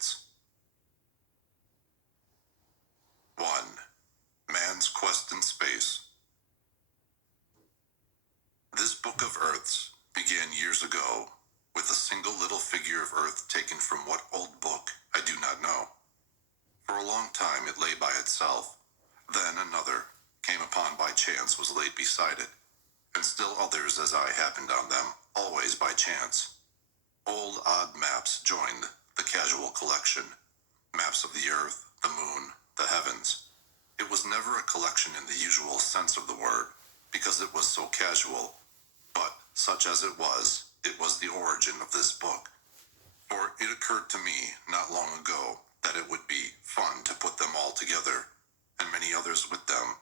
minutes. 1. Man's Quest in Space. This book of Earths began years ago with a single little figure of Earth taken from what old book I do not know. For a long time it lay by itself. Then another came upon by chance was laid beside it, and still others as I happened on them, always by chance. Old odd maps joined the casual collection. Maps of the earth, the moon, the heavens. It was never a collection in the usual sense of the word, because it was so casual. But, such as it was the origin of this book. For it occurred to me not long ago that it would be fun to put them all together, and many others with them,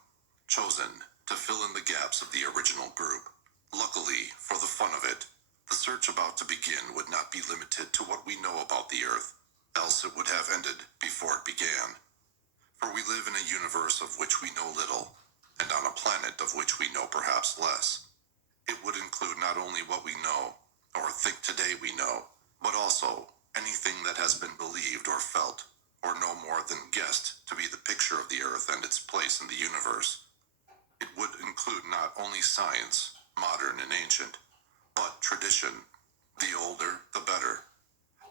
chosen to fill in the gaps of the original group. Luckily, for the fun of it, the search about to begin would not be limited to what we know about the Earth, else it would have ended before it began. For we live in a universe of which we know little, and on a planet of which we know perhaps less. It would include not only what we know, or think today we know, but also anything that has been believed or felt, or no more than guessed to be the picture of the Earth and its place in the universe. It would include not only science, modern and ancient, but tradition, the older the better.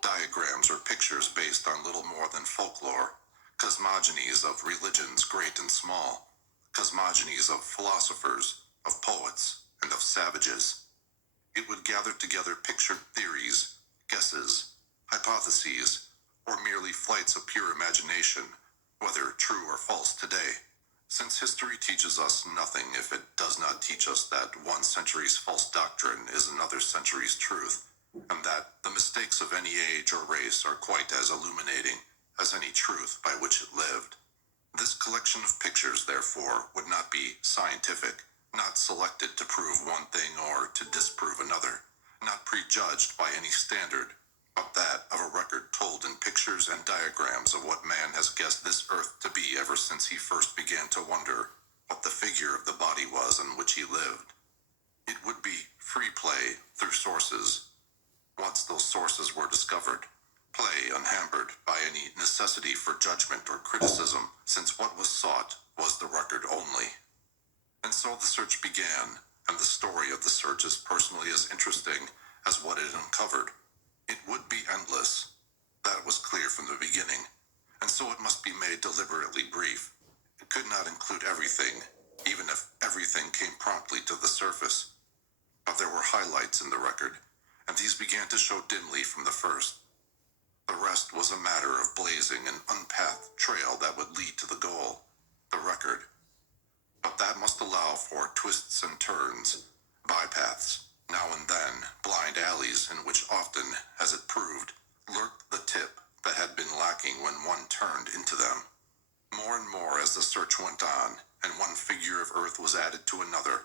Diagrams or pictures based on little more than folklore, cosmogonies of religions great and small, cosmogonies of philosophers, of poets, and of savages. It would gather together pictured theories, guesses, hypotheses, or merely flights of pure imagination, whether true or false today. Since history teaches us nothing if it does not teach us that one century's false doctrine is another century's truth, and that the mistakes of any age or race are quite as illuminating as any truth by which it lived. This collection of pictures, therefore, would not be scientific, not selected to prove one thing or to disprove another, not prejudged by any standard, but that of a record told in pictures and diagrams of what man has guessed this earth to be ever since he first began to wonder what the figure of the body was in which he lived. It would be free play through sources, once those sources were discovered, play unhampered by any necessity for judgment or criticism, since what was sought was the record only. And so the search began, and the story of the search is personally as interesting as what it uncovered. It would be endless. That was clear from the beginning, and so it must be made deliberately brief. It could not include everything, even if everything came promptly to the surface. But there were highlights in the record, and these began to show dimly from the first. The rest was a matter of blazing an unpathed trail that would lead to the goal, the record. But that must allow for twists and turns, bypaths, now and then blind alleys in which often, as it proved, lurked the tip that had been lacking when one turned into them. More and more as the search went on, and one figure of Earth was added to another,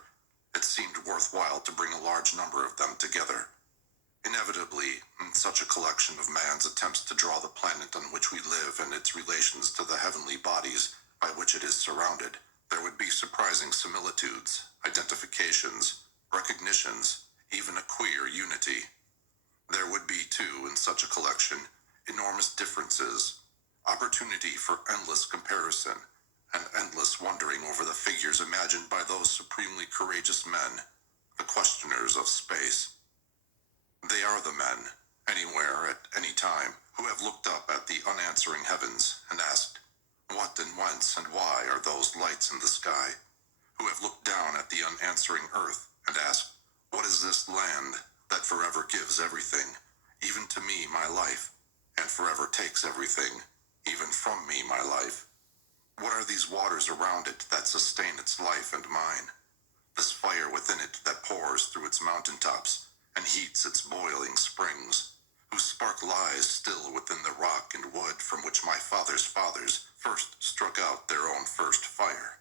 it seemed worthwhile to bring a large number of them together. Inevitably, in such a collection of man's attempts to draw the planet on which we live and its relations to the heavenly bodies by which it is surrounded, there would be surprising similitudes, identifications, recognitions, even a queer unity. There would be, too, in such a collection, enormous differences, opportunity for endless comparison, and endless wondering over the figures imagined by those supremely courageous men, the questioners of space. They are the men, anywhere, at any time, who have looked up at the unanswering heavens and asked, what and whence and why are those lights in the sky? Who have looked down at the unanswering earth and asked, what is this land that forever gives everything, even to me my life, and forever takes everything, even from me my life? What are these waters around it that sustain its life and mine? This fire within it that pours through its mountaintops and heats its boiling springs, whose spark lies still within the rock and wood from which my fathers' fathers first struck out their own first fire?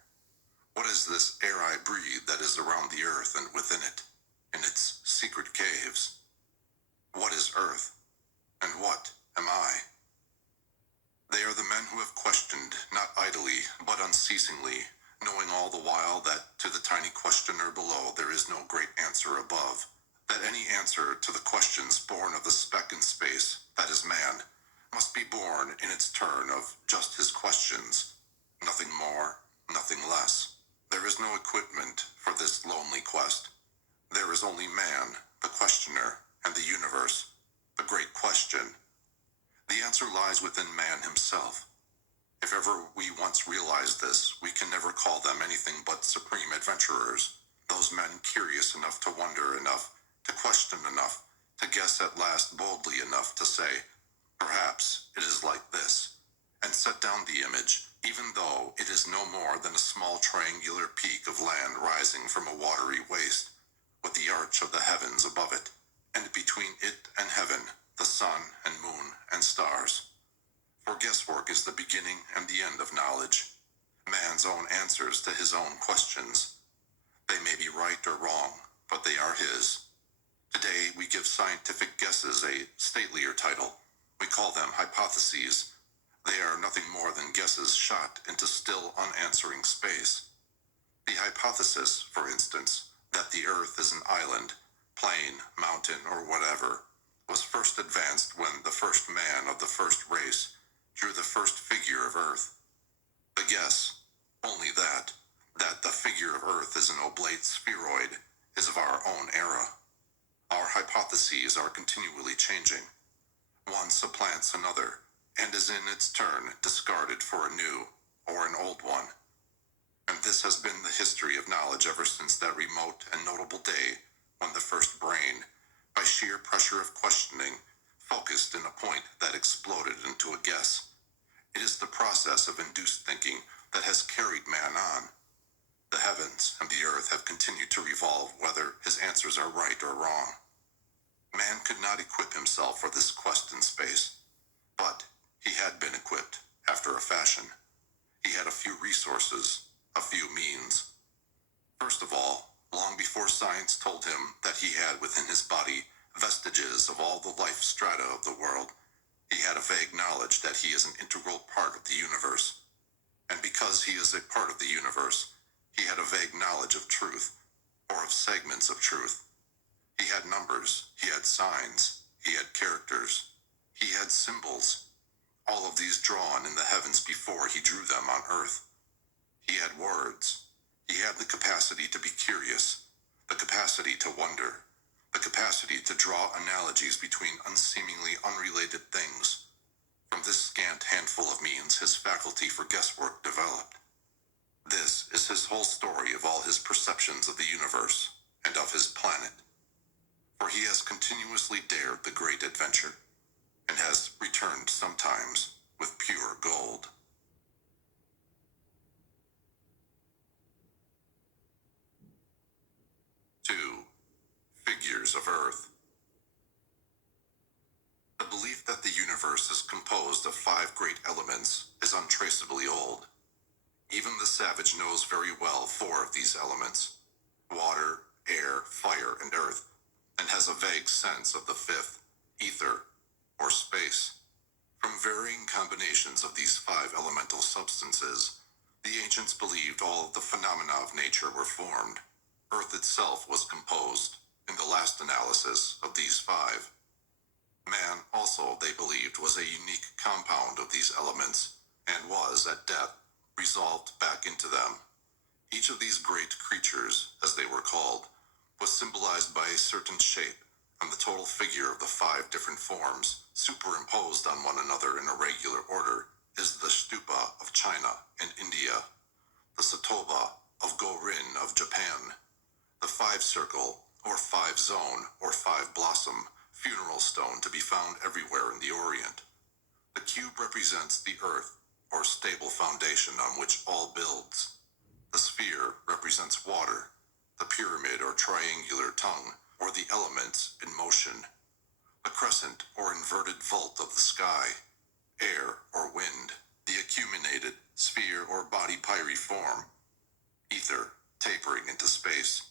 What is this air I breathe that is around the earth and within it, in its secret caves? What is earth, and what am I? They are the men who have questioned, not idly, but unceasingly, knowing all the while that to the tiny questioner below there is no great answer above, that any answer to the questions born of the speck in space, that is man, must be born in its turn of just his questions, nothing more, nothing less. There is no equipment for this lonely quest. There is only man, the questioner, and the universe, the great question. The answer lies within man himself. If ever we once realize this, we can never call them anything but supreme adventurers, those men curious enough to wonder enough, to question enough, to guess at last boldly enough to say, perhaps it is like this, and set down the image, even though it is no more than a small triangular peak of land rising from a watery waste, with the arch of the heavens above it, and between it and heaven, the sun and moon and stars. For guesswork is the beginning and the end of knowledge, man's own answers to his own questions. They may be right or wrong, but they are his. Today we give scientific guesses a statelier title. We call them hypotheses. They are nothing more than guesses shot into still unanswering space. The hypothesis, for instance, that the earth is an island, plain, mountain, or whatever, was first advanced when the first man of the first race drew the first figure of earth. The guess, only that the figure of earth is an oblate spheroid, is of our own era. Our hypotheses are continually changing. One supplants another, and is in its turn discarded for a new or an old one. And this has been the history of knowledge ever since that remote and notable day when the first brain, by sheer pressure of questioning, focused in a point that exploded into a guess. It is the process of induced thinking that has carried man on. The heavens and the earth have continued to revolve whether his answers are right or wrong. Man could not equip himself for this quest in space, but he had been equipped after a fashion. He had a few resources, a few means. First of all, long before science told him that he had within his body vestiges of all the life strata of the world, he had a vague knowledge that he is an integral part of the universe. And because he is a part of the universe, he had a vague knowledge of truth, or of segments of truth. He had numbers, he had signs, he had characters, he had symbols, all of these drawn in the heavens before he drew them on earth. He had words. He had the capacity to be curious, the capacity to wonder, the capacity to draw analogies between unseemingly unrelated things. From this scant handful of means his faculty for guesswork developed. This is his whole story of all his perceptions of the universe and of his planet. For he has continuously dared the great adventure, and has returned sometimes with pure gold. 2. Figures of Earth. The belief that the universe is composed of 5 great elements is untraceably old. Even the savage knows very well 4 of these elements, water, air, fire, and earth, and has a vague sense of the 5th, ether, or space. From varying combinations of these 5 elemental substances, the ancients believed all of the phenomena of nature were formed. Earth itself was composed, in the last analysis, of these 5. Man also, they believed, was a unique compound of these elements, and was, at death, resolved back into them. Each of these great creatures, as they were called, was symbolized by a certain shape, and the total figure of the 5 different forms, superimposed on one another in a regular order, is the stupa of China and India, the sotoba of Gorin of Japan, the 5-circle, or 5-zone, or 5-blossom funeral stone to be found everywhere in the Orient. The cube represents the earth, or stable foundation on which all builds. The sphere represents water, the pyramid or triangular tongue, or the elements in motion. The crescent or inverted vault of the sky, air or wind, the acuminated sphere or body pyriform, ether tapering into space.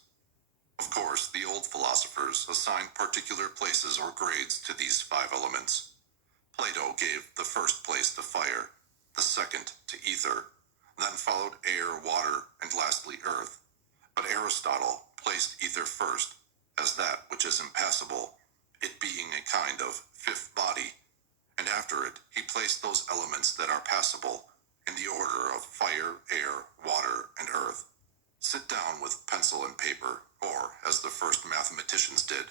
Of course, the old philosophers assigned particular places or grades to these 5 elements. Plato gave the first place to fire, the second to ether, then followed air, water, and lastly earth. But Aristotle placed ether first, as that which is impassible, it being a kind of 5th body, and after it he placed those elements that are passable in the order of fire, air, water, and earth. Sit down with pencil and paper, or, as the first mathematicians did,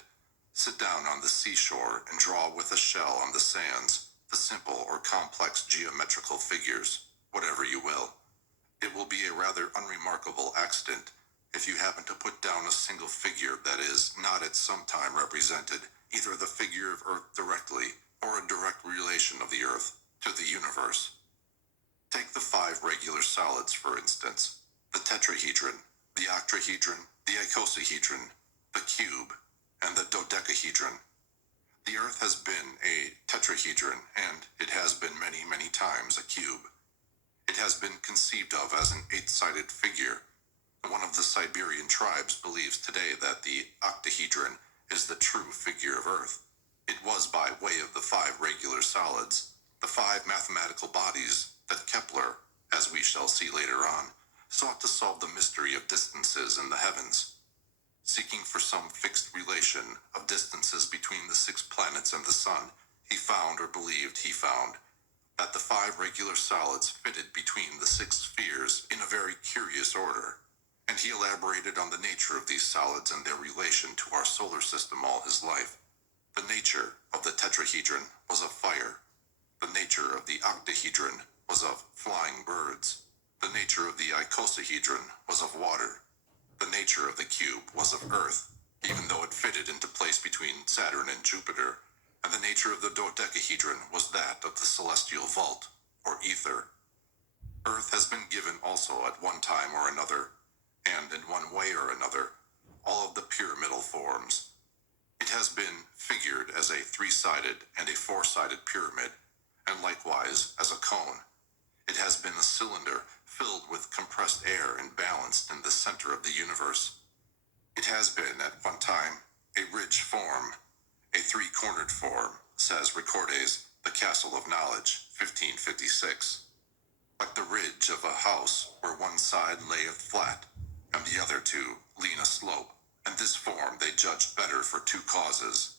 sit down on the seashore and draw with a shell on the sands the simple or complex geometrical figures, whatever you will. It will be a rather unremarkable accident if you happen to put down a single figure that is not at some time represented either the figure of Earth directly or a direct relation of the Earth to the universe. Take the 5 regular solids, for instance: the tetrahedron, the octahedron, the icosahedron, the cube, and the dodecahedron. The Earth has been a tetrahedron, and it has been many, many times a cube. It has been conceived of as an 8-sided figure. One of the Siberian tribes believes today that the octahedron is the true figure of Earth. It was by way of the 5 regular solids, the 5 mathematical bodies, that Kepler, as we shall see later on, sought to solve the mystery of distances in the heavens. Seeking for some fixed relation of distances between the 6 planets and the Sun, he found, or believed he found, that the 5 regular solids fitted between the 6 spheres in a very curious order, and he elaborated on the nature of these solids and their relation to our solar system all his life. The nature of the tetrahedron was of fire. The nature of the octahedron was of flying birds. The nature of the icosahedron was of water. The nature of the cube was of earth, even though it fitted into place between Saturn and Jupiter, and the nature of the dodecahedron was that of the celestial vault, or ether. Earth has been given also at one time or another, and in one way or another, all of the pyramidal forms. It has been figured as a 3-sided and a 4-sided pyramid, and likewise as a cone. It has been a cylinder filled with compressed air and balanced in the center of the universe. It has been, at one time, a ridge form, a 3-cornered form, says Ricordes, The Castle of Knowledge, 1556. Like the ridge of a house where one side layeth flat, and the other 2 lean aslope, and this form they judged better for 2 causes.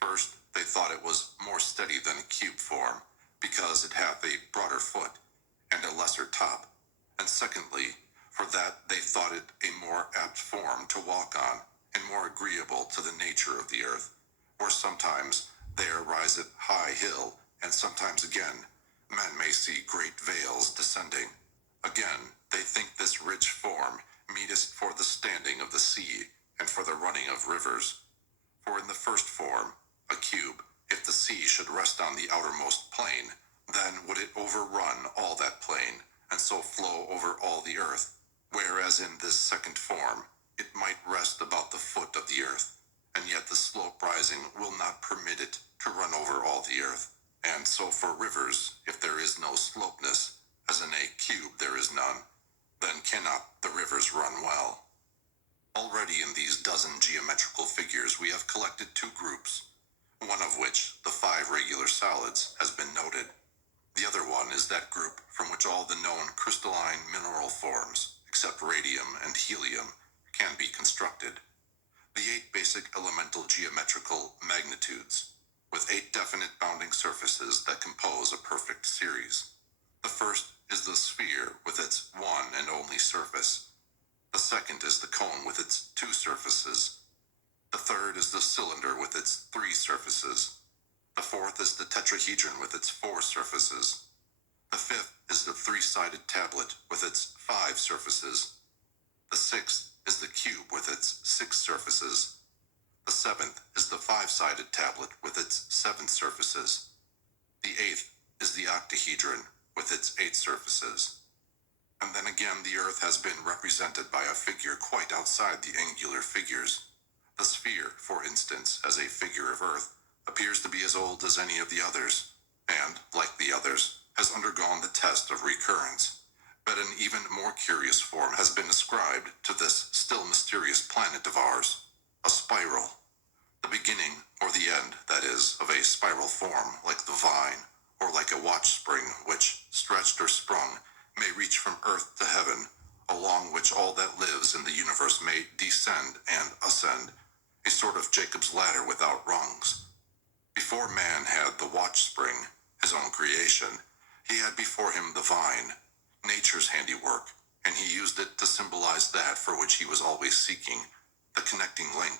First, they thought it was more steady than a cube form, because it hath a broader foot, and a lesser top, and secondly, for that they thought it a more apt form to walk on, and more agreeable to the nature of the earth, where sometimes there riseth high hill, and sometimes again men may see great vales descending. Again, they think this ridge form meetest for the standing of the sea, and for the running of rivers. For in the first form, a cube, if the sea should rest on the outermost plain, then would it overrun all that plain, and so flow over all the earth, whereas in this second form, it might rest about the foot of the earth, and yet the slope rising will not permit it to run over all the earth. And so for rivers, if there is no slopeness, as in a cube there is none, then cannot the rivers run well. Already in these dozen geometrical figures we have collected 2 groups, one of which, the 5 regular solids, has been noted. The other one is that group from which all the known crystalline mineral forms, except radium and helium, can be constructed. The 8 basic elemental geometrical magnitudes, with 8 definite bounding surfaces that compose a perfect series. The first is the sphere with its one and only surface. The second is the cone with its 2 surfaces. The third is the cylinder with its 3 surfaces. The fourth is the tetrahedron with its 4 surfaces. The fifth is the 3-sided tablet with its 5 surfaces. The sixth is the cube with its 6 surfaces. The seventh is the 5-sided tablet with its 7 surfaces. The eighth is the octahedron with its 8 surfaces. And then again the earth has been represented by a figure quite outside the angular figures. The sphere, for instance, as a figure of earth, appears to be as old as any of the others, and, like the others, has undergone the test of recurrence. But an even more curious form has been ascribed to this still mysterious planet of ours, a spiral. The beginning, or the end, that is, of a spiral form, like the vine, or like a watch spring, which, stretched or sprung, may reach from earth to heaven, along which all that lives in the universe may descend and ascend, a sort of Jacob's ladder without rungs. Before man had the watch spring, his own creation. He had before him the vine, nature's handiwork, and he used it to symbolize that for which he was always seeking, the connecting link,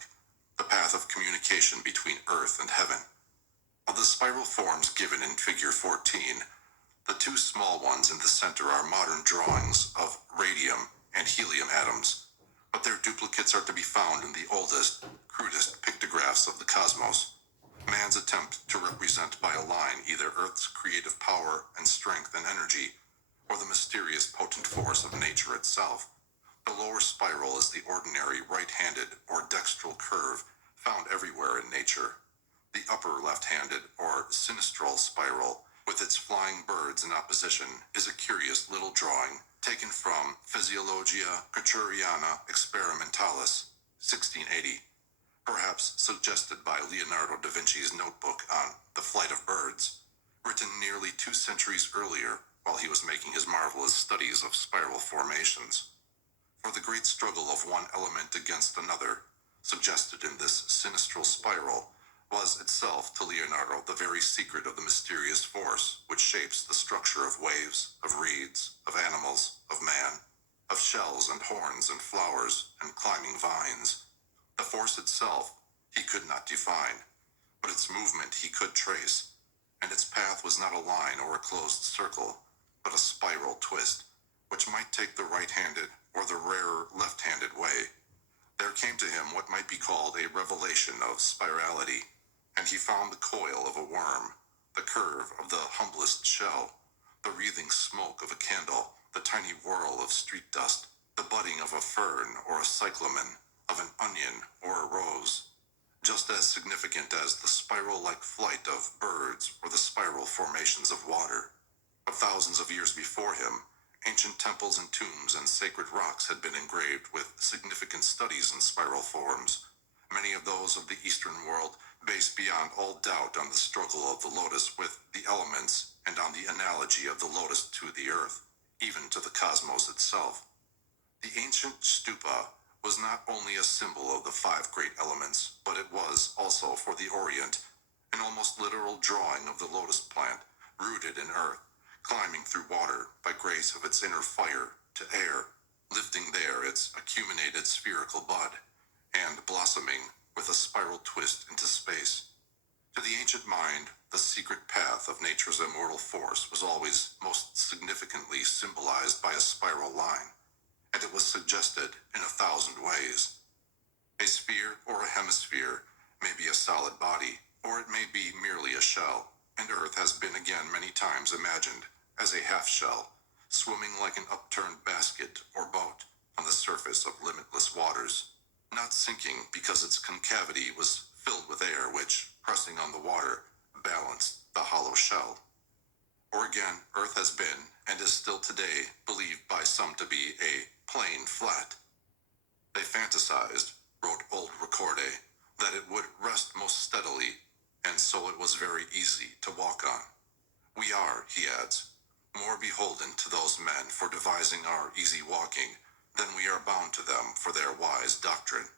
the path of communication between earth and heaven. Of the spiral forms given in figure 14, the two small ones in the center are modern drawings of radium and helium atoms, but their duplicates are to be found in the oldest, crudest pictographs of the cosmos. Man's attempt to represent by a line either Earth's creative power and strength and energy, or the mysterious potent force of nature itself. The lower spiral is the ordinary right-handed or dextral curve found everywhere in nature. The upper left-handed or sinistral spiral, with its flying birds in opposition, is a curious little drawing taken from Physiologia Picturiana Experimentalis, 1680, perhaps suggested by Leonardo da Vinci's notebook on the flight of birds, written nearly 2 centuries earlier while he was making his marvelous studies of spiral formations. For the great struggle of one element against another, suggested in this sinistral spiral, was itself to Leonardo the very secret of the mysterious force which shapes the structure of waves, of reeds, of animals, of man, of shells and horns and flowers and climbing vines. The force itself he could not define, but its movement he could trace, and its path was not a line or a closed circle, but a spiral twist, which might take the right-handed or the rarer left-handed way. There came to him what might be called a revelation of spirality, and he found the coil of a worm, the curve of the humblest shell, the wreathing smoke of a candle, the tiny whirl of street dust, the budding of a fern or a cyclamen, of an onion or a rose, just as significant as the spiral-like flight of birds or the spiral formations of water. Of thousands of years before him, ancient temples and tombs and sacred rocks had been engraved with significant studies in spiral forms, many of those of the Eastern world based beyond all doubt on the struggle of the lotus with the elements and on the analogy of the lotus to the earth, even to the cosmos itself. The ancient stupa was not only a symbol of the 5 great elements, but it was also for the Orient an almost literal drawing of the lotus plant, rooted in earth, climbing through water by grace of its inner fire to air, lifting there its acuminated spherical bud, and blossoming with a spiral twist into space. To the ancient mind, the secret path of nature's immortal force was always most significantly symbolized by a spiral line, and it was suggested in 1,000 ways. A sphere or a hemisphere may be a solid body, or it may be merely a shell, and Earth has been again many times imagined as a half shell, swimming like an upturned basket or boat on the surface of limitless waters, not sinking because its concavity was filled with air which, pressing on the water, balanced the hollow shell. Or again, Earth has been, and is still today, believed by some to be a plain flat. They fantasized, wrote old Recorde, that it would rest most steadily, and so it was very easy to walk on. We are, he adds, more beholden to those men for devising our easy walking than we are bound to them for their wise doctrine.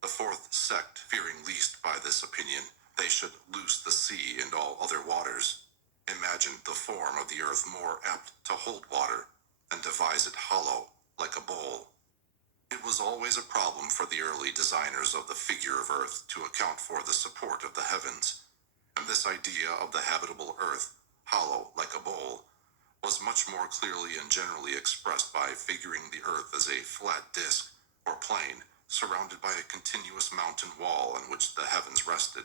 The 4th sect, fearing least by this opinion they should loose the sea and all other waters, imagined the form of the earth more apt to hold water than devise it hollow like a bowl. It was always a problem for the early designers of the figure of earth to account for the support of the heavens, and this idea of the habitable earth, hollow like a bowl, was much more clearly and generally expressed by figuring the earth as a flat disk, or plane, surrounded by a continuous mountain wall on which the heavens rested.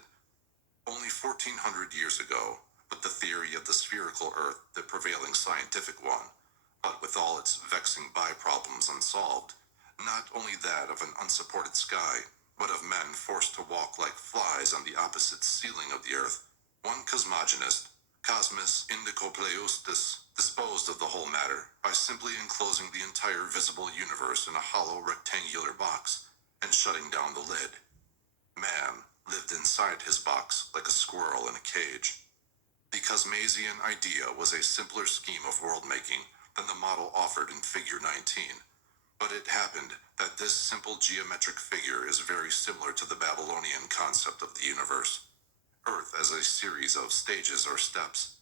Only 1,400 years ago, with the theory of the spherical earth the prevailing scientific one, but with all its vexing by-problems unsolved, not only that of an unsupported sky, but of men forced to walk like flies on the opposite ceiling of the earth, one cosmogonist, Cosmus Indicopleustus, disposed of the whole matter by simply enclosing the entire visible universe in a hollow rectangular box and shutting down the lid. Man lived inside his box like a squirrel in a cage. The Cosmasian idea was a simpler scheme of world-making than the model offered in Figure 19, but it happened that this simple geometric figure is very similar to the Babylonian concept of the universe. Earth as a series of stages or steps,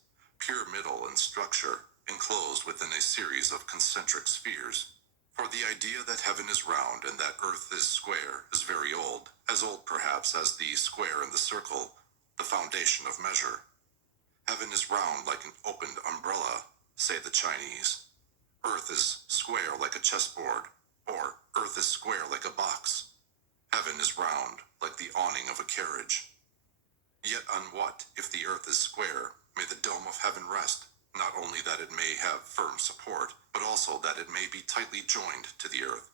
pyramidal in structure, enclosed within a series of concentric spheres. For the idea that heaven is round and that earth is square is very old, as old perhaps as the square and the circle, the foundation of measure. Heaven is round like an opened umbrella, say the Chinese. Earth is square like a chessboard, or earth is square like a box. Heaven is round like the awning of a carriage. Yet on what, if the earth is square, may the dome of heaven rest? Not only that it may have firm support, but also that it may be tightly joined to the earth.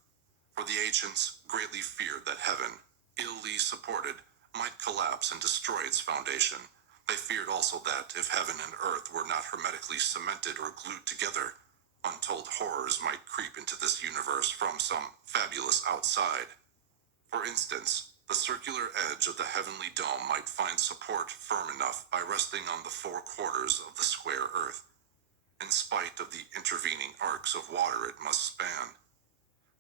For the ancients greatly feared that heaven, illy supported, might collapse and destroy its foundation. They feared also that, if heaven and earth were not hermetically cemented or glued together, untold horrors might creep into this universe from some fabulous outside. For instance, the circular edge of the heavenly dome might find support firm enough by resting on the four quarters of the square earth, in spite of the intervening arcs of water it must span.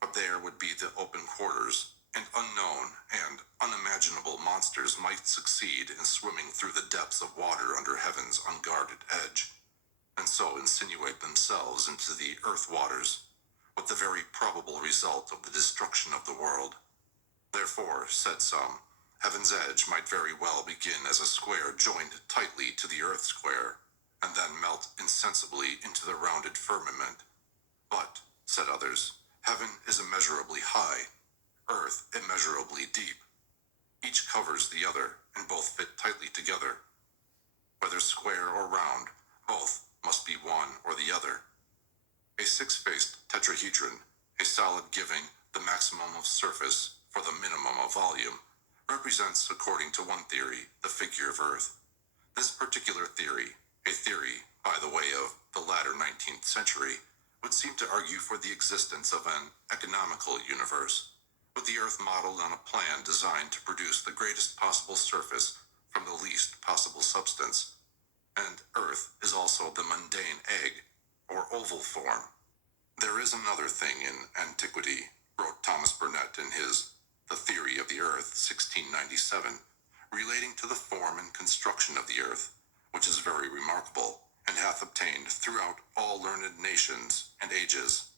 But there would be the open quarters, and unknown and unimaginable monsters might succeed in swimming through the depths of water under heaven's unguarded edge, and so insinuate themselves into the earth waters, with the very probable result of the destruction of the world. Therefore, said some, heaven's edge might very well begin as a square joined tightly to the earth square, and then melt insensibly into the rounded firmament. But, said others, heaven is immeasurably high, earth immeasurably deep. Each covers the other, and both fit tightly together. Whether square or round, both must be one or the other. A six-faced tetrahedron, a solid giving the maximum of surface for the minimum of volume, represents, according to one theory, the figure of earth. This particular theory, a theory, by the way, of the latter 19th century, would seem to argue for the existence of an economical universe, with the earth modeled on a plan designed to produce the greatest possible surface from the least possible substance. And earth is also the mundane egg, or oval form. There is another thing in antiquity, wrote Thomas Burnet in his The Theory of the Earth, 1697, relating to the form and construction of the earth, which is very remarkable, and hath obtained throughout all learned nations and ages,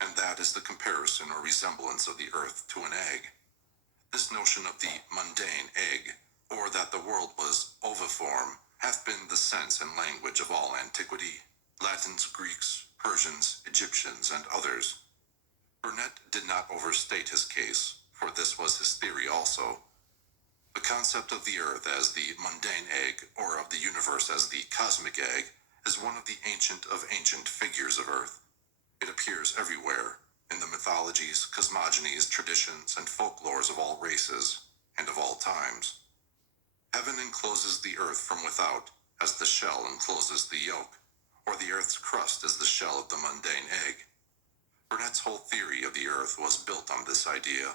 and that is the comparison or resemblance of the earth to an egg. This notion of the mundane egg, or that the world was oviform, hath been the sense and language of all antiquity, Latins, Greeks, Persians, Egyptians, and others. Burnet did not overstate his case, for this was his theory also. The concept of the earth as the mundane egg, or of the universe as the cosmic egg, is one of the ancient of ancient figures of earth. It appears everywhere, in the mythologies, cosmogonies, traditions, and folklores of all races, and of all times. Heaven encloses the earth from without, as the shell encloses the yolk, or the earth's crust is the shell of the mundane egg. Burnet's whole theory of the earth was built on this idea.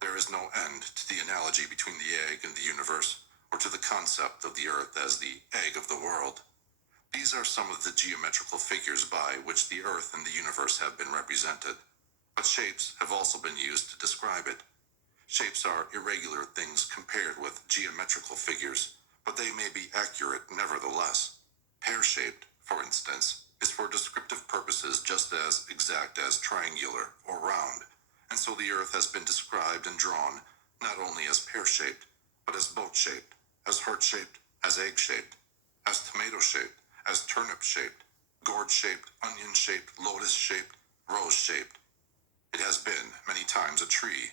There is no end to the analogy between the egg and the universe, or to the concept of the earth as the egg of the world. These are some of the geometrical figures by which the earth and the universe have been represented, but shapes have also been used to describe it. Shapes are irregular things compared with geometrical figures, but they may be accurate nevertheless. Pear-shaped, for instance, is for descriptive purposes just as exact as triangular or round, and so the earth has been described and drawn not only as pear-shaped, but as boat-shaped, as heart-shaped, as egg-shaped, as tomato-shaped, as turnip-shaped, gourd-shaped, onion-shaped, lotus-shaped, rose-shaped. It has been many times a tree,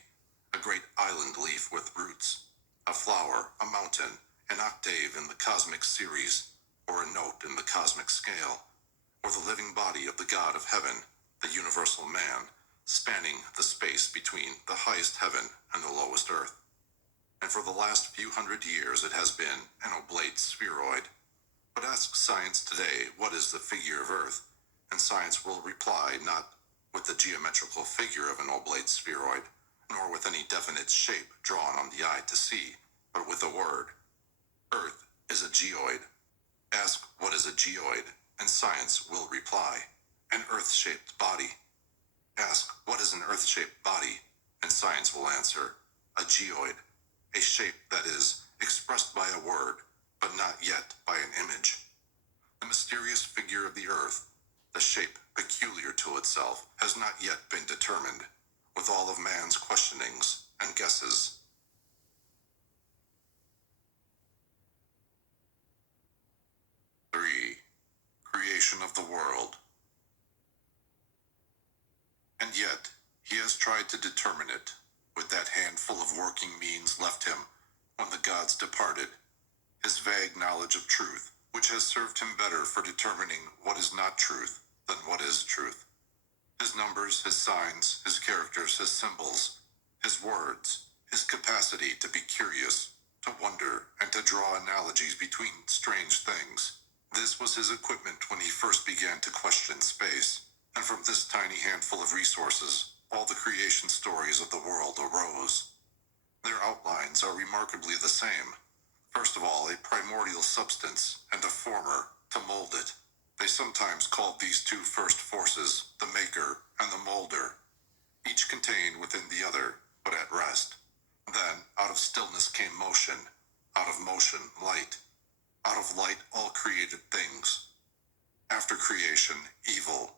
a great island leaf with roots, a flower, a mountain, an octave in the cosmic series, or a note in the cosmic scale, or the living body of the God of heaven, the universal man, spanning the space between the highest heaven and the lowest earth. And for the last few hundred years it has been an oblate spheroid. But ask science today what is the figure of earth, and science will reply not with the geometrical figure of an oblate spheroid, nor with any definite shape drawn on the eye to see, but with a word. Earth is a geoid. Ask what is a geoid, and science will reply, an earth-shaped body. Ask what is an earth-shaped body, and science will answer, a geoid, a shape that is expressed by a word, but not yet by an image. The mysterious figure of the earth, the shape peculiar to itself, has not yet been determined, with all of man's questionings and guesses. 3. Creation of the world. And yet, he has tried to determine it, with that handful of working means left him when the gods departed, his vague knowledge of truth, which has served him better for determining what is not truth than what is truth. His numbers, his signs, his characters, his symbols, his words, his capacity to be curious, to wonder, and to draw analogies between strange things. This was his equipment when he first began to question space, and from this tiny handful of resources, all the creation stories of the world arose. Their outlines are remarkably the same. First of all, a primordial substance and a former to mold it. They sometimes called these two first forces the maker and the molder, each contained within the other, but at rest. Then, out of stillness came motion, out of motion, light, out of light, all created things. After creation, evil,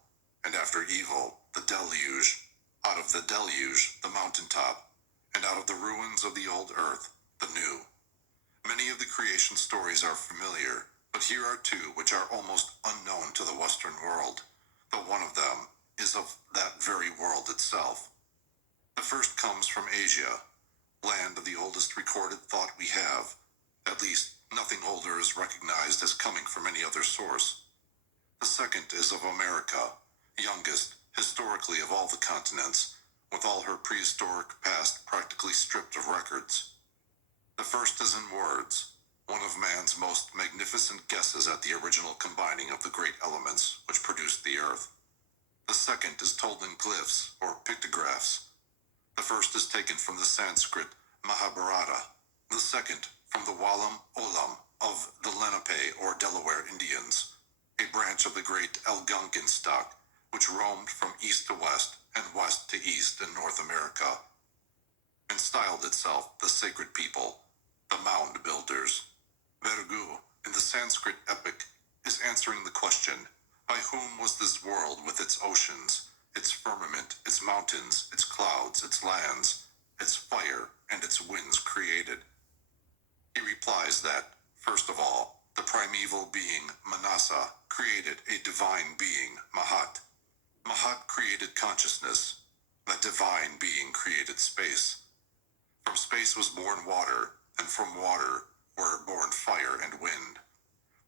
and after evil, the deluge. Out of the deluge, the mountaintop, and out of the ruins of the old earth, the new. Many of the creation stories are familiar, but here are two which are almost unknown to the Western world, though one of them is of that very world itself. The first comes from Asia, land of the oldest recorded thought we have. At least, nothing older is recognized as coming from any other source. The second is of America, youngest, historically, of all the continents, with all her prehistoric past practically stripped of records. The first is in words, one of man's most magnificent guesses at the original combining of the great elements which produced the earth. The second is told in glyphs, or pictographs. The first is taken from the Sanskrit Mahabharata, the second from the Walam Olam of the Lenape or Delaware Indians, a branch of the great Algonquin stock, which roamed from east to west and west to east in North America, and styled itself the sacred people, the mound builders. Vergu, in the Sanskrit epic, is answering the question, by whom was this world with its oceans, its firmament, its mountains, its clouds, its lands, its fire, and its winds created? He replies that, first of all, the primeval being, Manasa, created a divine being, Mahat. Mahat created consciousness. That divine being created space. From space was born water, and from water were born fire and wind.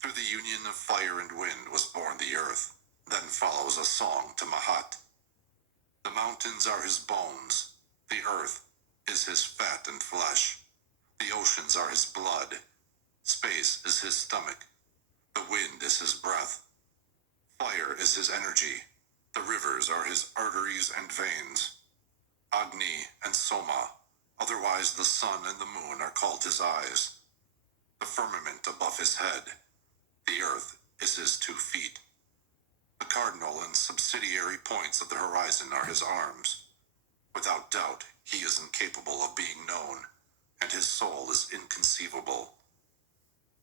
Through the union of fire and wind was born the earth. Then follows a song to Mahat. The mountains are his bones. The earth is his fat and flesh. The oceans are his blood. Space is his stomach. The wind is his breath. Fire is his energy. The rivers are his arteries and veins. Agni and Soma, otherwise the sun and the moon, are called his eyes. The firmament above his head. The earth is his 2 feet. The cardinal and subsidiary points of the horizon are his arms. Without doubt, he is incapable of being known, and his soul is inconceivable.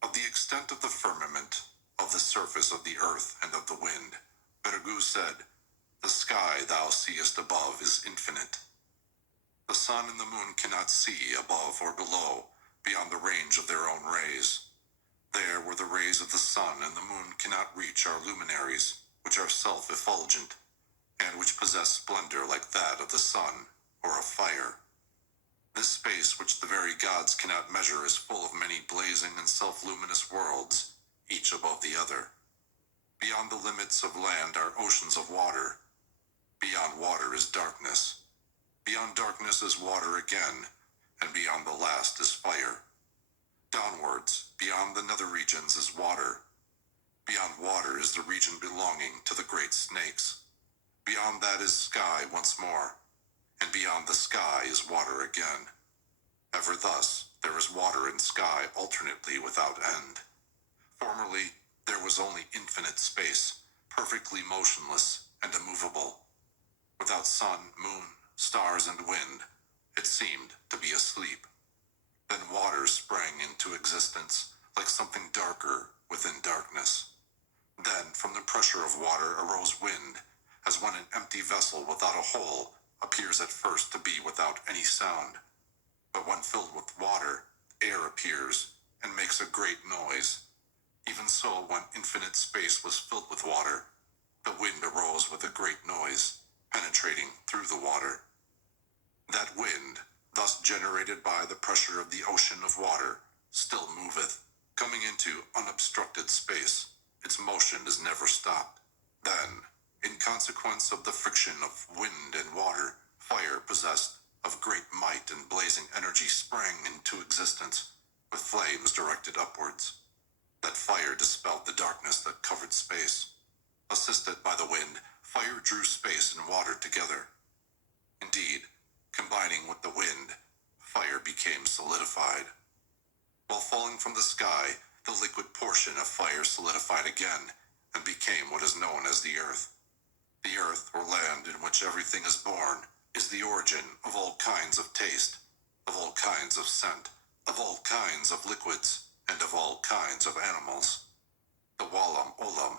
Of the extent of the firmament, of the surface of the earth and of the wind, Vergu said, the sky thou seest above is infinite. The sun and the moon cannot see above or below, beyond the range of their own rays. There where the rays of the sun and the moon cannot reach are luminaries, which are self-effulgent, and which possess splendor like that of the sun or of fire. This space which the very gods cannot measure is full of many blazing and self-luminous worlds, each above the other. Beyond the limits of land are oceans of water. Beyond water is darkness. Beyond darkness is water again, and beyond the last is fire. Downwards, beyond the nether regions is water. Beyond water is the region belonging to the great snakes. Beyond that is sky once more, and beyond the sky is water again. Ever thus, there is water and sky alternately without end. Formerly, there was only infinite space, perfectly motionless and immovable. Without sun, moon, stars, and wind, it seemed to be asleep. Then water sprang into existence, like something darker within darkness. Then from the pressure of water arose wind, as when an empty vessel without a hole appears at first to be without any sound. But when filled with water, air appears and makes a great noise. Even so, when infinite space was filled with water, the wind arose with a great noise, penetrating through the water. That wind, thus generated by the pressure of the ocean of water, still moveth, coming into unobstructed space. Its motion is never stopped. Then, in consequence of the friction of wind and water, fire possessed of great might and blazing energy sprang into existence, with flames directed upwards. That fire dispelled the darkness that covered space. Assisted by the wind, fire drew space and water together. Indeed, combining with the wind, fire became solidified. While falling from the sky, the liquid portion of fire solidified again and became what is known as the earth. The earth, or land in which everything is born, is the origin of all kinds of taste, of all kinds of scent, of all kinds of liquids, and of all kinds of animals. The Walam Olam,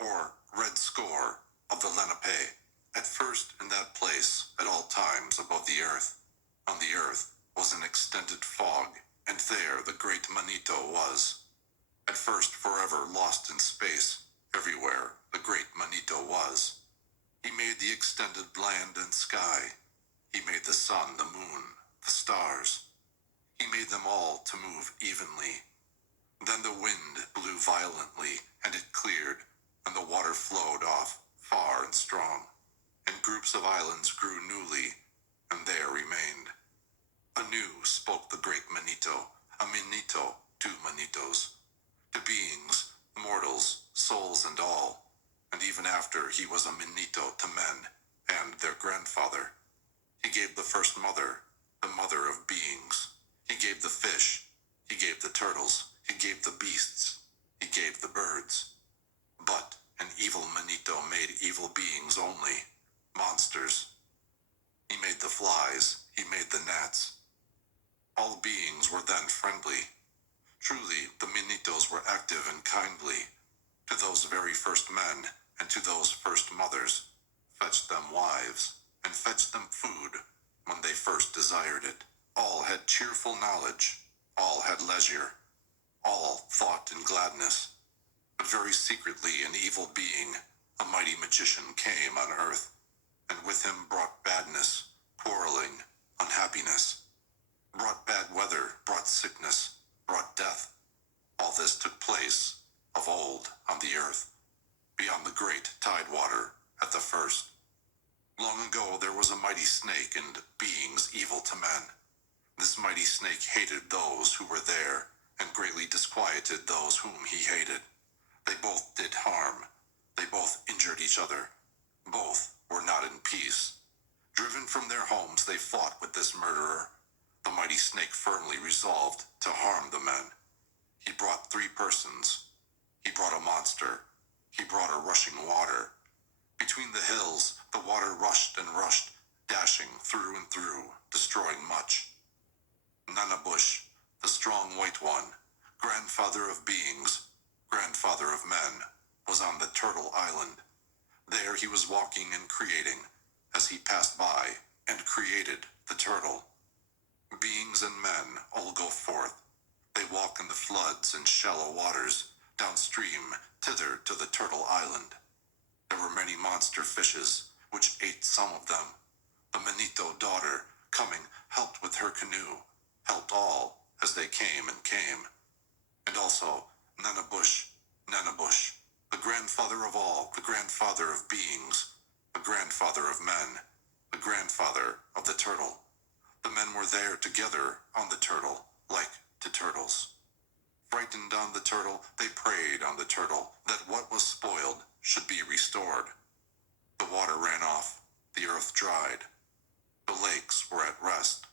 or red score, of the Lenape, at first in that place, at all times above the earth. On the earth was an extended fog, and there the great Manito was. At first forever lost in space, everywhere the great Manito was. He made the extended land and sky. He made the sun, the moon, the stars. He made them all to move evenly. Then the wind blew violently, and it cleared, and the water flowed off, far and strong, and groups of islands grew newly, and there remained. Anew spoke the great Manito, a Manito, two Manitos, to beings, mortals, souls and all, and even after he was a Manito to men, and their grandfather. He gave the first mother, the mother of beings. He gave the fish, he gave the turtles, he gave the beasts, he gave the birds. But an evil Manito made evil beings only, monsters. He made the flies, he made the gnats. All beings were then friendly. Truly, the Manitos were active and kindly. To those very first men, and to those first mothers, fetched them wives, and fetched them food, when they first desired it. All had cheerful knowledge, all had leisure, all thought in gladness. But very secretly an evil being, a mighty magician, came on earth, and with him brought badness, quarreling, unhappiness. Brought bad weather, brought sickness, brought death. All this took place, of old, on the earth, beyond the great tide water, at the first. Long ago there was a mighty snake, and beings evil to men. This mighty snake hated those who were there, and greatly disquieted those whom he hated. They both did harm. They both injured each other. Both were not in peace. Driven from their homes, they fought with this murderer. The mighty snake firmly resolved to harm the men. He brought 3 persons. He brought a monster. He brought a rushing water. Between the hills, the water rushed and rushed, dashing through and through, destroying much. Nanabush, the strong white one, grandfather of beings, grandfather of men, was on the Turtle Island. There he was walking and creating, as he passed by, and created the turtle. Beings and men all go forth. They walk in the floods and shallow waters, downstream, thither to the Turtle Island. There were many monster fishes, which ate some of them. The Manito daughter, coming, helped with her canoe, helped all, as they came and came. And also, Nanabush, the grandfather of all, the grandfather of beings, the grandfather of men, the grandfather of the turtle. The men were there together on the turtle, like to turtles. Frightened on the turtle, they prayed on the turtle that what was spoiled should be restored. The water ran off, the earth dried. The lakes were at rest.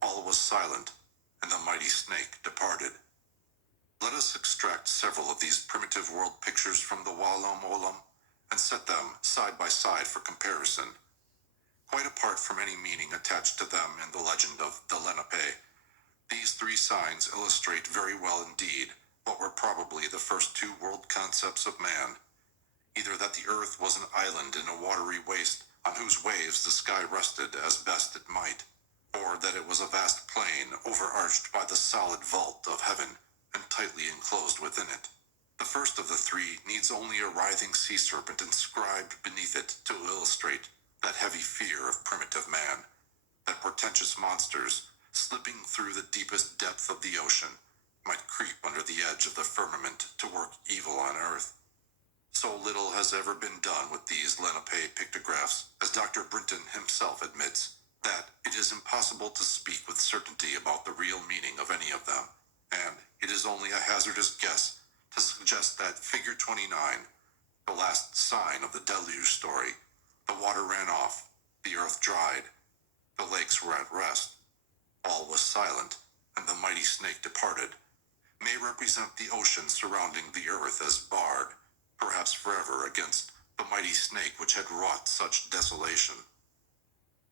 All was silent, and the mighty snake departed. Let us extract several of these primitive world pictures from the Walam Olam and set them side by side for comparison. Quite apart from any meaning attached to them in the legend of the Lenape, these 3 signs illustrate very well indeed what were probably the first two world concepts of man. Either that the earth was an island in a watery waste on whose waves the sky rested as best it might, or that it was a vast plain overarched by the solid vault of heaven and tightly enclosed within it. The first of the three needs only a writhing sea serpent inscribed beneath it to illustrate that heavy fear of primitive man, that portentous monsters, slipping through the deepest depth of the ocean, might creep under the edge of the firmament to work evil on earth. So little has ever been done with these Lenape pictographs, as Dr. Brinton himself admits, that it is impossible to speak with certainty about the real meaning of any of them, and it is only a hazardous guess to suggest that figure 29, the last sign of the deluge story, the water ran off, the earth dried, the lakes were at rest, all was silent, and the mighty snake departed, may represent the ocean surrounding the earth as barred, perhaps forever, against the mighty snake which had wrought such desolation.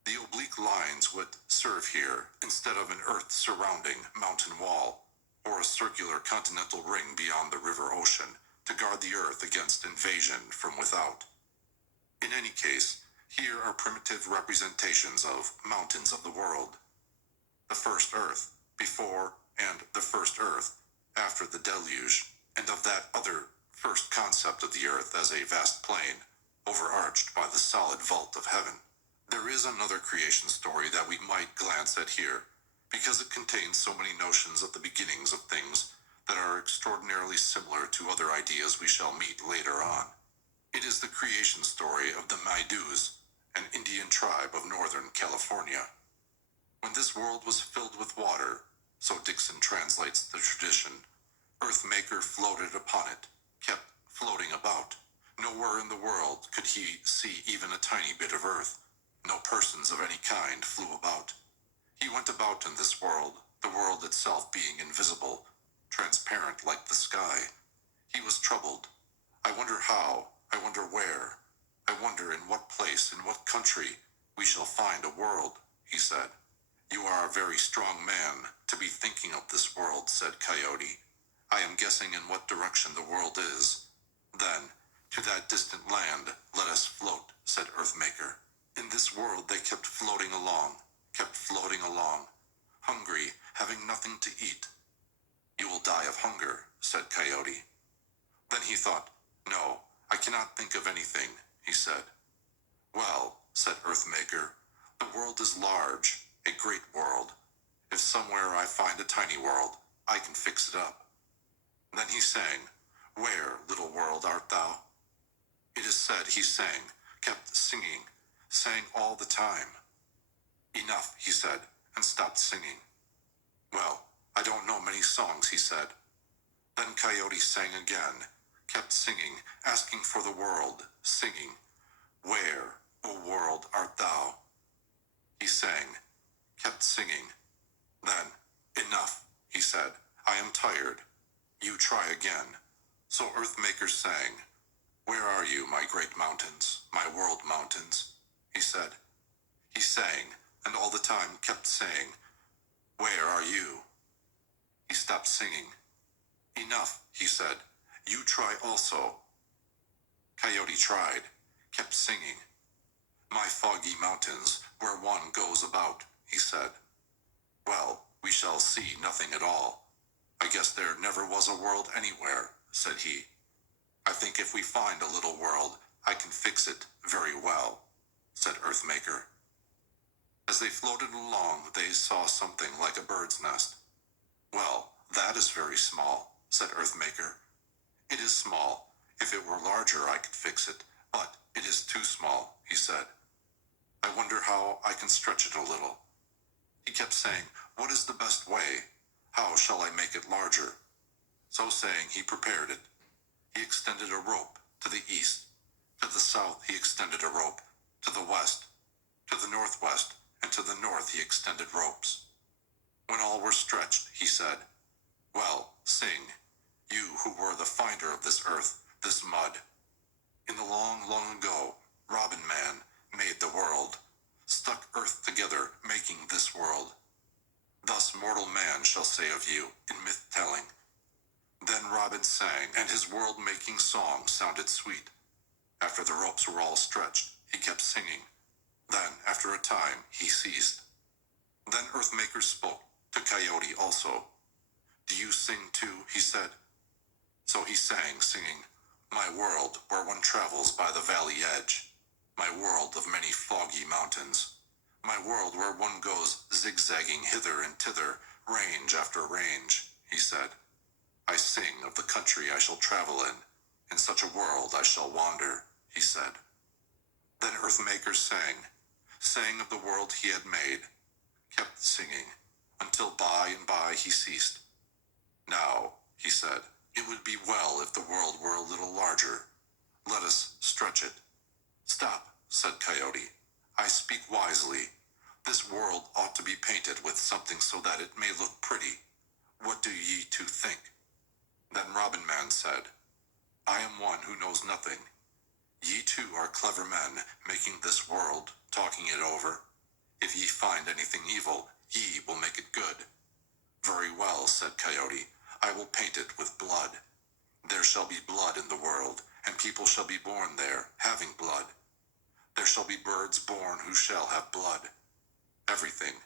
The oblique lines would serve here instead of an earth-surrounding mountain wall, or a circular continental ring beyond the river ocean to guard the earth against invasion from without. In any case, here are primitive representations of mountains of the world. The first earth, before, and the first earth, after the deluge, and of that other first concept of the earth as a vast plain, overarched by the solid vault of heaven. There is another creation story that we might glance at here, because it contains so many notions of the beginnings of things that are extraordinarily similar to other ideas we shall meet later on. It is the creation story of the Maidus, an Indian tribe of northern California. When this world was filled with water, so Dixon translates the tradition, Earthmaker floated upon it, kept floating about. Nowhere in the world could he see even a tiny bit of earth. No persons of any kind flew about. He went about in this world, the world itself being invisible, transparent like the sky. He was troubled. I wonder how, I wonder where, I wonder in what place, in what country, we shall find a world, he said. You are a very strong man to be thinking of this world, said Coyote. I am guessing in what direction the world is. Then, to that distant land, let us float, said Earthmaker. In this world they kept floating along, hungry, having nothing to eat. You will die of hunger, said Coyote. Then he thought, no, I cannot think of anything, he said. Well, said Earthmaker, the world is large, a great world. If somewhere I find a tiny world, I can fix it up. Then he sang, Where, little world, art thou? It is said he sang, kept singing, sang all the time. Enough, he said, and stopped singing. Well, I don't know many songs, he said. Then Coyote sang again, kept singing, asking for the world, singing, Where, O world, art thou? He sang, kept singing. Then, enough, he said, I am tired. You try again. So Earthmaker sang, Where are you, my great mountains, my world mountains? He said. He sang, and all the time kept saying, Where are you? He stopped singing. Enough, he said. You try also. Coyote tried, kept singing. My foggy mountains, where one goes about, he said. Well, we shall see nothing at all. I guess there never was a world anywhere, said he. I think if we find a little world, I can fix it very well, said Earthmaker. As they floated along, they saw something like a bird's nest. Well, that is very small, said Earthmaker. It is small. If it were larger, I could fix it, but it is too small, he said. I wonder how I can stretch it a little. He kept saying, What is the best way? How shall I make it larger? So saying, he prepared it. He extended a rope to the east. To the south he extended a rope. To the west. To the northwest. And to the north he extended ropes. When all were stretched, he said, Well, sing, you who were the finder of this earth, this mud. In the long, long ago, Robin Man made the world, stuck earth together, making this world. Thus mortal man shall say of you in myth-telling. Then robin sang, and his world-making song sounded sweet. After the ropes were all stretched, he kept singing. Then, after a time, he ceased. Then Earthmaker spoke to Coyote also. "Do you sing too?" he said. So he sang, singing, "My world, where one travels by the valley edge. My world of many foggy mountains. My world where one goes zigzagging hither and thither, range after range," he said. "I sing of the country I shall travel in. In such a world I shall wander," he said. Then Earthmaker sang of the world he had made, kept singing, until by and by he ceased. "Now," he said, "it would be well if the world were a little larger. Let us stretch it." "Stop," said Coyote. "I speak wisely. This world ought to be painted with something so that it may look pretty. What do ye two think?" Then Robin Man said, "I am one who knows nothing. Ye two are clever men, making this world, talking it over. If ye find anything evil, ye will make it good." "Very well," said Coyote. "I will paint it with blood. There shall be blood in the world, and people shall be born there, having blood. There shall be birds born who shall have blood. Everything,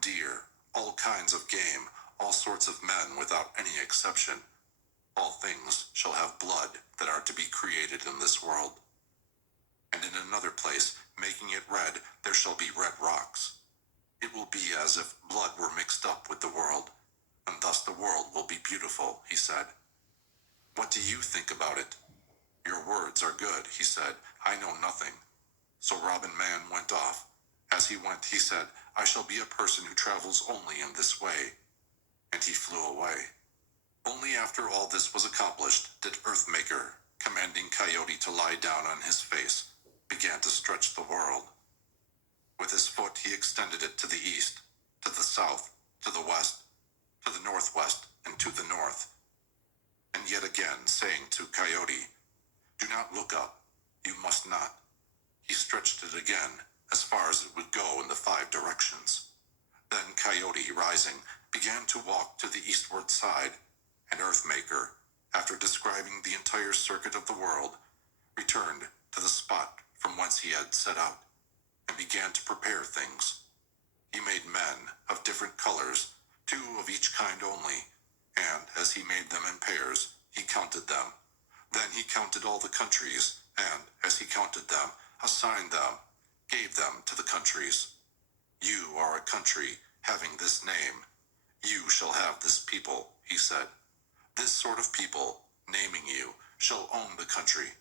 deer, all kinds of game, all sorts of men without any exception. All things shall have blood that are to be created in this world. And in another place, making it red, there shall be red rocks. It will be as if blood were mixed up with the world, and thus the world will be beautiful," he said. "What do you think about it?" "Your words are good," he said. "I know nothing." So Robin Man went off. As he went, he said, "I shall be a person who travels only in this way." And he flew away. Only after all this was accomplished did Earthmaker, commanding Coyote to lie down on his face, began to stretch the world. With his foot he extended it to the east, to the south, to the west, to the northwest, and to the north. And yet again, saying to Coyote, "Do not look up, you must not," he stretched it again, as far as it would go in the 5 directions. Then Coyote, rising, began to walk to the eastward side, and Earthmaker, after describing the entire circuit of the world, returned to the spot from whence he had set out, and began to prepare things. He made men of different colors, 2 of each kind only, and as he made them in pairs, he counted them. Then he counted all the countries, and as he counted them, assigned them, gave them to the countries. "You are a country having this name. You shall have this people," he said. "This sort of people, naming you, shall own the country.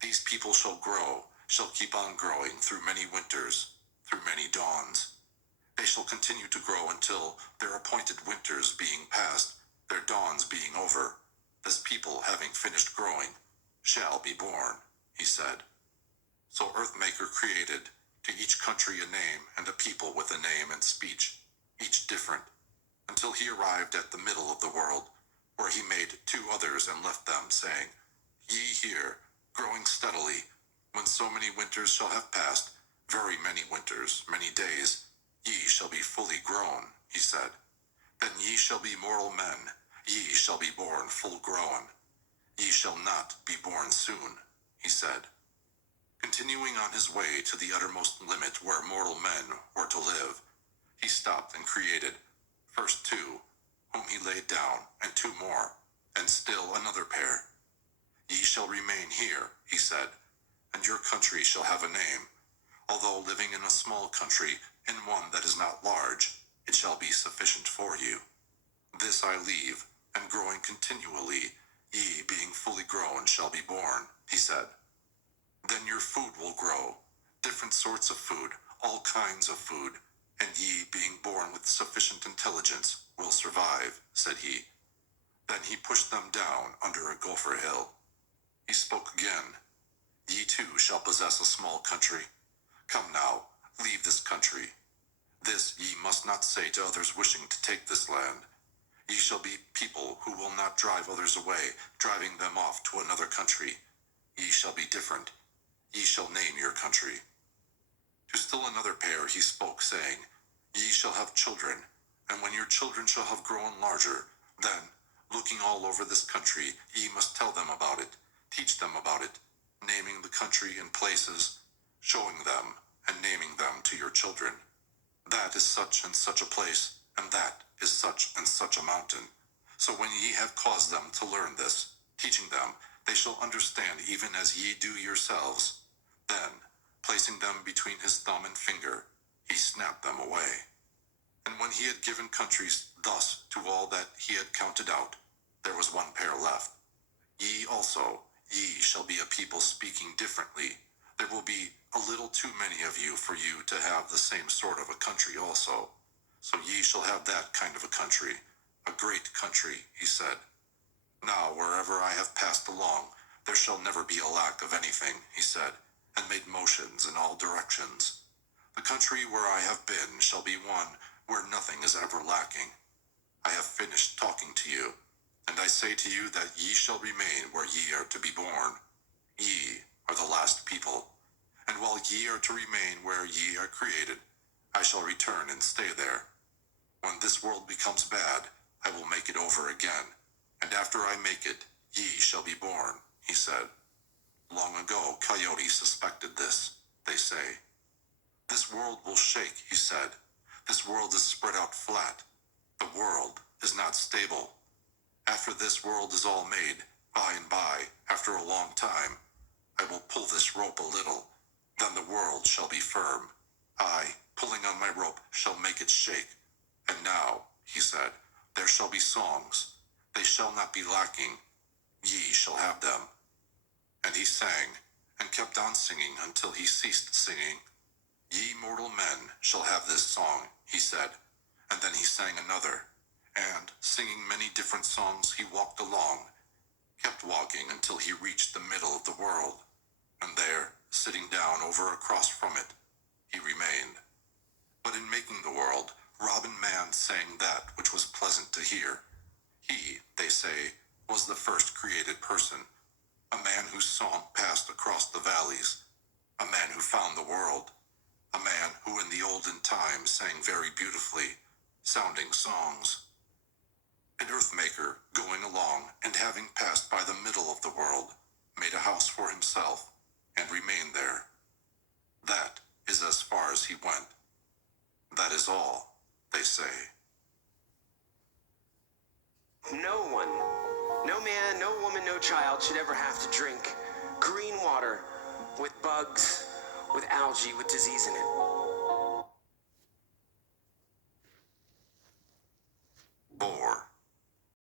These people shall grow, shall keep on growing through many winters, through many dawns. They shall continue to grow until, their appointed winters being past, their dawns being over, this people having finished growing, shall be born," he said. So Earthmaker created to each country a name and a people with a name and speech, each different, until he arrived at the middle of the world, where he made 2 others and left them, saying, "Ye here, growing steadily, when so many winters shall have passed, very many winters, many days, ye shall be fully grown," he said. "Then ye shall be mortal men, ye shall be born full grown. Ye shall not be born soon," he said. Continuing on his way to the uttermost limit where mortal men were to live, he stopped and created, first 2, whom he laid down, and 2 more, and still another pair. "Ye shall remain here," he said, "and your country shall have a name. Although living in a small country, in one that is not large, it shall be sufficient for you. This I leave, and growing continually, ye being fully grown shall be born," he said. "Then your food will grow, different sorts of food, all kinds of food, and ye being born with sufficient intelligence will survive," said he. Then he pushed them down under a gopher hill. He spoke again. "Ye too shall possess a small country. Come now, leave this country. This ye must not say to others wishing to take this land. Ye shall be people who will not drive others away, driving them off to another country. Ye shall be different. Ye shall name your country." To still another pair he spoke, saying, "Ye shall have children, and when your children shall have grown larger, then Looking all over this country, ye must tell them about it, teach them about it, naming the country and places, showing them and naming them to your children. That is such and such a place, and that is such and such a mountain. So when ye have caused them to learn this, teaching them, they shall understand even as ye do yourselves. Then, placing them between his thumb and finger, he snapped them away. And when he had given countries thus to all that he had counted out, there was one pair left. Ye also, ye shall be a people speaking differently. There will be a little too many of you for you to have the same sort of a country also. So ye shall have that kind of a country, a great country, he said. Now wherever I have passed along, there shall never be a lack of anything, he said, and made motions in all directions. The country where I have been shall be one where nothing is ever lacking. I have finished talking to you, and I say to you that ye shall remain where ye are to be born. Ye are the last people, and while ye are to remain where ye are created, I shall return and stay there. When this world becomes bad, I will make it over again, and after I make it, ye shall be born, he said. Long ago, Coyote suspected this, they say. This world will shake, he said. This world is spread out flat. The world is not stable. After this world is all made, by and by, after a long time, I will pull this rope a little. Then the world shall be firm. I, pulling on my rope, shall make it shake. And now, he said, there shall be songs. They shall not be lacking. Ye shall have them. And he sang, and kept on singing until he ceased singing. Ye mortal men shall have this song, he said. And then he sang another, and, singing many different songs, he walked along, kept walking until he reached the middle of the world. And there, sitting down over across from it, he remained. But in making the world, Robin Man sang that which was pleasant to hear. He, they say, was the first created person, a man whose song passed across the valleys, a man who found the world, a man who in the olden time sang very beautifully, sounding songs. An earth-maker, going along and having passed by the middle of the world, made a house for himself and remained there. That is as far as he went. That is all, they say. No one, no man, no woman, no child should ever have to drink green water with bugs, with algae, with disease in it.